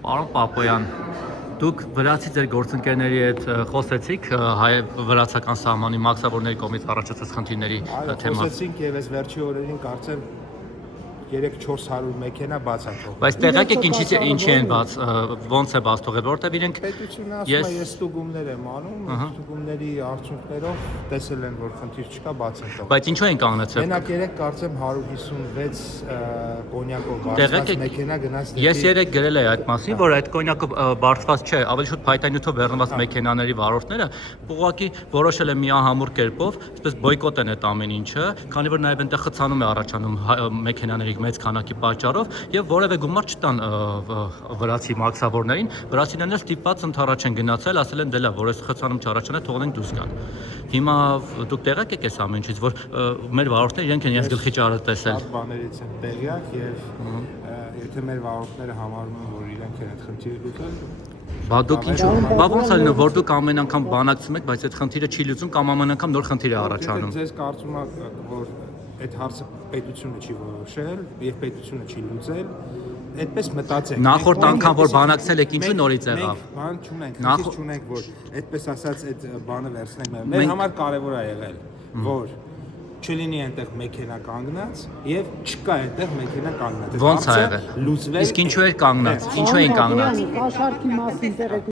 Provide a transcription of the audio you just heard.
Պարոն Պապոյան, դուք վրացի ձեր գործընկերների հետ խոսեցիք հայ-վրացական սահմանի մաքսավորների կողմից առաջացած խնդիրների թեման։ Խոսեցինք եւ այս վերջի օրերին կարծեմ 3-400 մեքենա բաց է թողել։ Բայց տեղյակ եք ինչի են բաց, ոնց է բաց թողել, որովհետեւ իրենք պետությունը ասում է ես ստուգումներ եմ անում, ստուգումների արդյունքներով տեսել են որ խնդիր չկա, բաց են թողել։ Բայց ինչու են կանգնեցել։ Մենակ երեք կարծեմ 156 կոնյակով բարձրացած մեքենա գնաց։ Ես երեք գրել էի այդ մասին, որ այդ կոնյակը բարձրացված չէ, ավելի շուտ փայտանյութով բեռնված մեքենաների վարորդները ուղղակի որոշել են միահամուռ կերպով, այսպես բոյկոտ են այդ ամեն ինչը, քանի որ նաև այնտեղ խցանում է առաջանում մեքենաների մեծ քանակի պատճառով եւ որևէ գումար չտան վրացի մաքսավորներին, վրացիներն էլ ստիպված ընդառաջ են գնացել, ասել են դե լավ, որ այս խցանում չառաջանա, թողնենք դուրս գան։ Հիմա դուք տեղյակ եք այս ամեն ինչից, որ մեր վարորդները իրենք են իրենց գլխի ճարը տեսել։ Շատ բաներից են տեղյակ եւ եթե մեր վարորդները համարում են, որ իրենք են այդ խնդիրը լուծել, բա դուք ինչու՞, բա ոնց է լինում, որ դուք ամեն անգամ բանակցում եք, բայց այդ խնդիրը չի լուծում կամ ամեն անգամ նոր խնդիր է առաջանում։ Ձեզ կարծում եք, որ այդ հարցը պետությունը չի որոշել եւ պետությունը չի լուծել, այդպես մտածեք։ Նախորդ անգամ որ բանակցել եք, ինչու նորից եղավ։ Բան չունենք, քիչ չունենք, որ այդպես ասած այդ բանը վերցնենք։ Մեր համար կարևոր է եղել, որ չլինի այնտեղ մեքենա կանգնած եւ չկա այնտեղ մեքենա կանգնած։ Ոնց է եղել։ Լուծվել։ Իսկ ինչու էր կանգնած։ Ինչու էին կանգնած։ Կաշառքի մասին տեղեկություն